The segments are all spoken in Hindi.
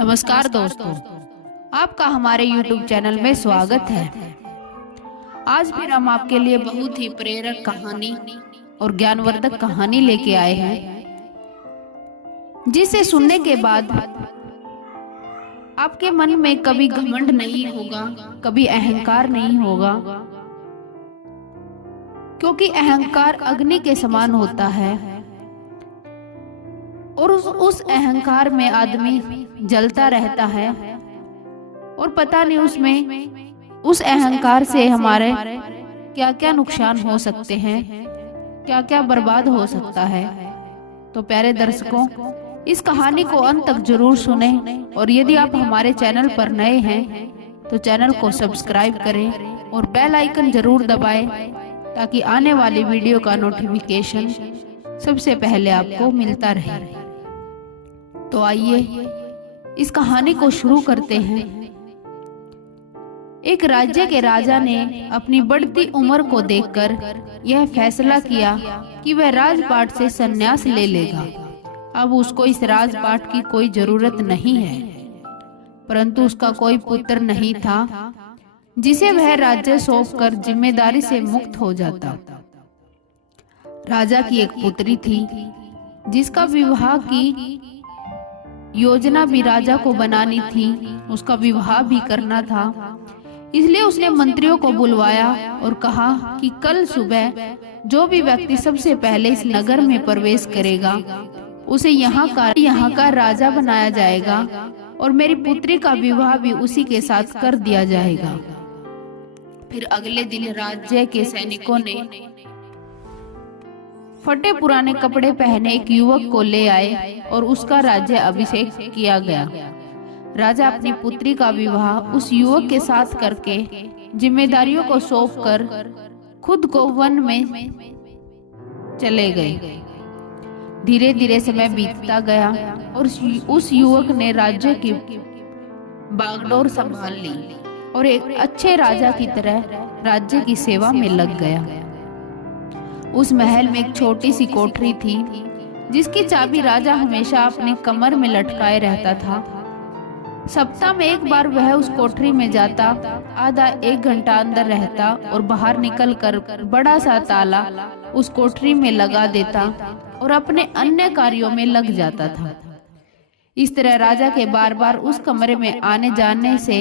नमस्कार दोस्तों, आपका हमारे YouTube चैनल में स्वागत है। आज फिर हम आपके लिए बहुत ही प्रेरक कहानी और ज्ञानवर्धक कहानी लेके आए हैं, जिसे सुनने के बाद आपके मन में कभी घमंड नहीं होगा, कभी अहंकार नहीं होगा, क्योंकि अहंकार अग्नि के समान होता है और उस अहंकार में आदमी जलता रहता है और पता नहीं उसमें उस अहंकार से हमारे क्या क्या नुकसान हो सकते हैं, क्या क्या बर्बाद हो सकता है। तो प्यारे दर्शकों, इस कहानी को अंत तक जरूर सुने और यदि आप हमारे चैनल पर नए हैं तो चैनल को सब्सक्राइब करें और बेल आइकन जरूर दबाएं ताकि आने वाली वीडियो का नोटिफिकेशन सबसे पहले आपको मिलता रहे। तो आइए इस कहानी को शुरू करते हैं। एक राज्य के राजा ने अपनी बढ़ती उम्र को देखकर यह फैसला किया कि वह राजपाट से संन्यास ले लेगा। अब उसको इस राजपाट की कोई जरूरत नहीं है, परंतु उसका कोई पुत्र नहीं था जिसे वह राज्य सौंपकर जिम्मेदारी से मुक्त हो जाता। राजा की एक पुत्री थी जिसका विवाह की योजना भी राजा को बनानी थी, उसका विवाह भी करना था। इसलिए उसने मंत्रियों को बुलवाया और कहा कि कल सुबह जो भी व्यक्ति सबसे पहले इस नगर में प्रवेश करेगा उसे यहाँ का राजा बनाया जाएगा और मेरी पुत्री का विवाह भी उसी के साथ कर दिया जाएगा। फिर अगले दिन राज्य के सैनिकों ने फटे पुराने कपड़े पहने एक युवक को ले आए और उसका राज्य अभिषेक किया गया। राजा अपनी पुत्री का विवाह उस युवक के साथ करके जिम्मेदारियों को सौंपकर खुद को वन में चले गए। धीरे धीरे समय बीतता गया और उस युवक ने राज्य की बागडोर संभाल ली और एक अच्छे राजा की तरह राज्य की सेवा में लग गया। उस महल में एक छोटी सी कोठरी थी जिसकी चाबी राजा हमेशा अपने कमर में लटकाए रहता था। सप्ताह में एक बार वह उस कोठरी में जाता, आधा एक घंटा अंदर रहता और बाहर निकलकर बड़ा सा ताला उस कोठरी में लगा देता और अपने अन्य कार्यों में लग जाता था। इस तरह राजा के बार बार उस कमरे में आने जाने से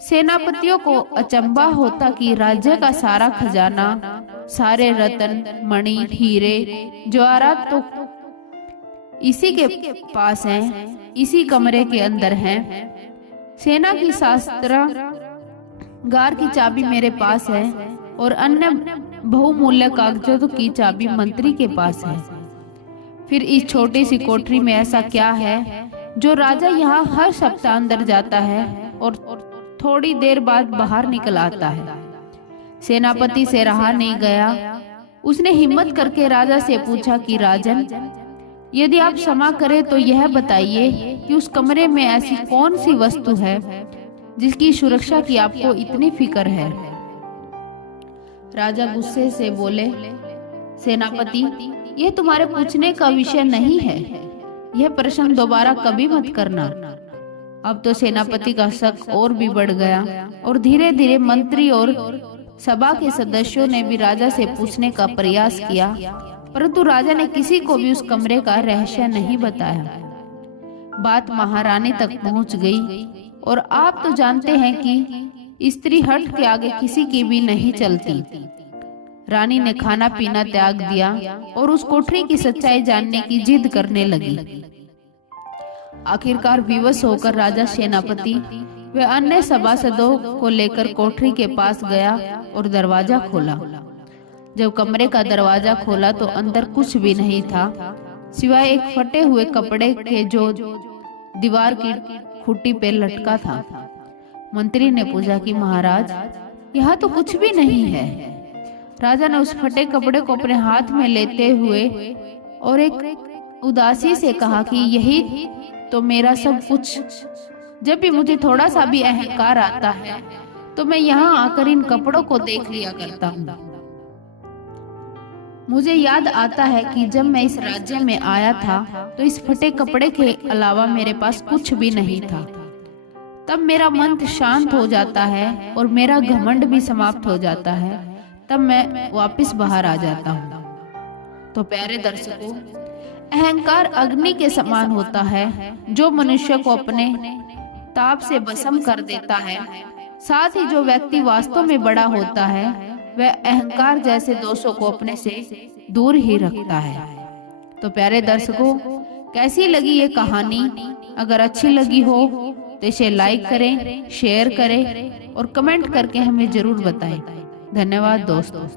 सेनापतियों को अचंभा होता कि राज्य का सारा खजाना, सारे रत्न, मणि, हीरे, जवाहरात तो इसी के पास हैं, इसी कमरे के अंदर हैं। सेना की शस्त्रागार की चाबी मेरे पास है और अन्य बहुमूल्य कागजातों की चाबी मंत्री के पास है। फिर इस छोटी सी कोठरी में ऐसा क्या है जो राजा यहाँ हर सप्ताह अंदर जाता है और थोड़ी देर बाद बाहर निकल आता है। सेनापति से रहा नहीं गया। उसने हिम्मत करके राजा से पूछा कि राजन, यदि आप क्षमा करें तो यह बताइए कि उस कमरे में ऐसी कौन सी वस्तु है जिसकी सुरक्षा की आपको इतनी फिक्र है। राजा गुस्से से बोले, सेनापति, यह तुम्हारे पूछने का विषय नहीं है, यह प्रश्न दोबारा कभी मत करना। अब तो सेनापति का शक और भी बढ़ गया और धीरे धीरे मंत्री और सभा के सदस्यों ने भी राजा से पूछने का प्रयास किया, परंतु राजा ने किसी को भी उस कमरे का रहस्य नहीं बताया। बात महारानी तक पहुंच गई और आप तो जानते हैं कि स्त्री हठ के आगे किसी की भी नहीं चलती। रानी ने खाना पीना त्याग दिया और उस कोठरी की सच्चाई जानने की जिद करने लगी। आखिरकार विवश होकर राजा, सेनापति वे अन्य सभासदों को लेकर कोठरी के पास गया और दरवाजा खोला। जब कमरे का दरवाजा खोला तो अंदर कुछ भी नहीं था सिवाय एक फटे हुए कपड़े के जो दीवार की खूंटी पे लटका था। मंत्री ने पूछा कि महाराज, यहाँ तो कुछ भी नहीं है। राजा ने उस फटे कपड़े को अपने हाथ में लेते हुए और एक उदासी से कहा कि यही तो मेरा सब कुछ। जब भी मुझे थोड़ा सा भी अहंकार आता है तो मैं यहाँ आकर इन कपड़ों को देख लिया करता हूँ। मुझे याद आता है कि जब मैं इस राज्य में आया था तो इस फटे कपड़े के अलावा मेरे पास कुछ भी नहीं था। तब मेरा मन शांत हो जाता है और मेरा घमंड भी समाप्त हो जाता है। तब मैं वापस बाहर आ जाता हूँ। तो प्यारे दर्शकों, अहंकार अग्नि के समान होता है जो मनुष्य को अपने ताप से भस्म कर देता है। साथ ही जो व्यक्ति वास्तव में बड़ा होता है वह अहंकार जैसे दोषों को अपने से दूर ही रखता है। तो प्यारे दर्शकों, कैसी लगी ये कहानी? अगर अच्छी लगी हो तो इसे लाइक करें, शेयर करें और कमेंट करके हमें जरूर बताएं। धन्यवाद दोस्तों।